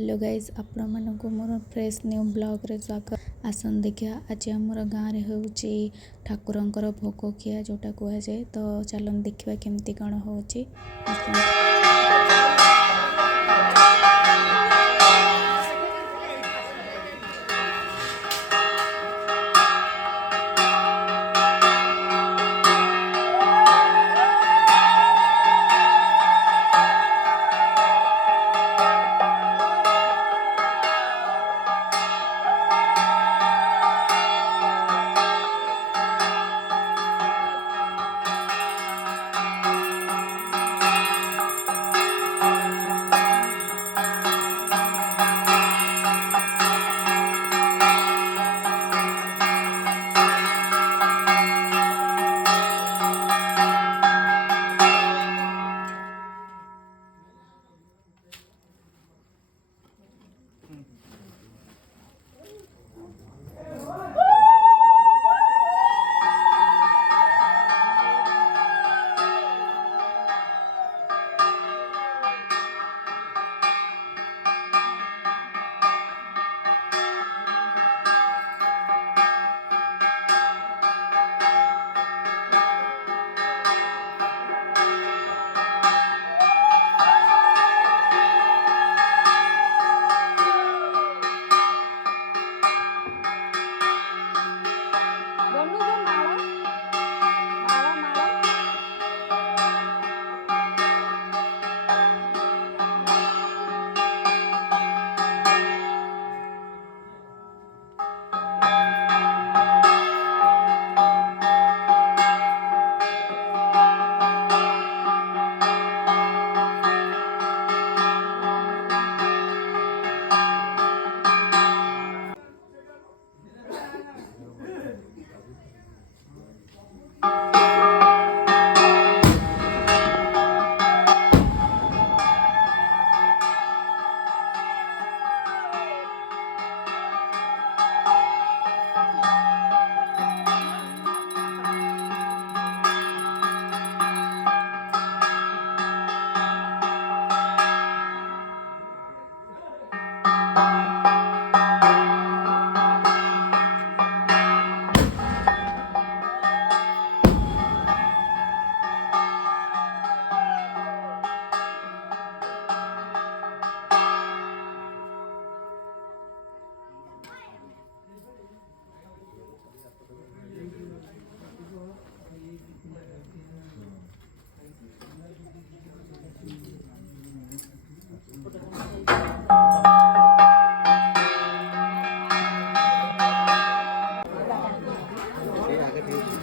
Hello guys आपण मानक मोर fresh new blog रे स्वागत। आसन देखिया आज आमर गाँव रे होउची ठाकुरंकर भोग खिया जोटा कह जाए। तो चलन देखिबा केमती कौन होउची।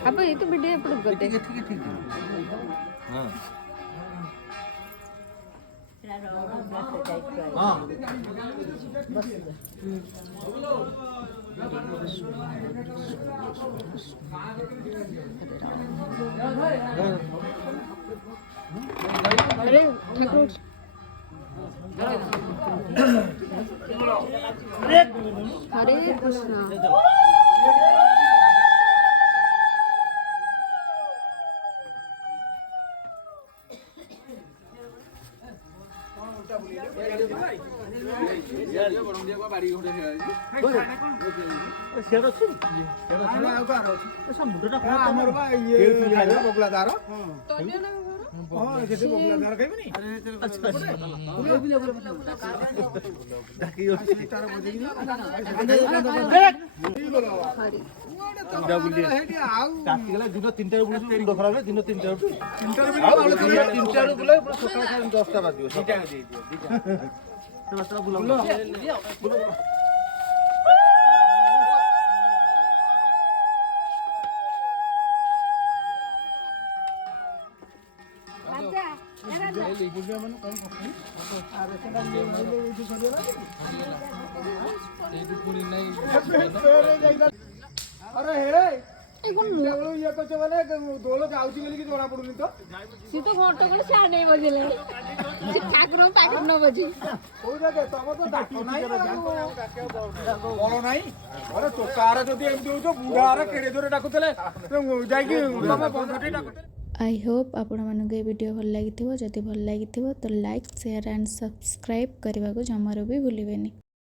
अब ये तो वीडियो अपलोड कर दे। ठीक है हां हां अरे ठाकुर हरे कृष्णा। अरे हे ये तो चले दोलो जाउची बोली कि जोना पडुनी तो सी तो घंटा को साढ़े नहीं बजले ठाकुर पाकर न बजे हो जाके तब तो डाको नाही बोलो नाही अरे तो कार जदी एम दिउ तो बुढा रे केडे जोरे डाकुतले जाई कि तमे बंधटी डाकुते। आई होप आपण मानक ये वीडियो भल लगी जदि भल लगी तो लाइक शेयर एंड सब्सक्राइब करने को जमार भी भूलें।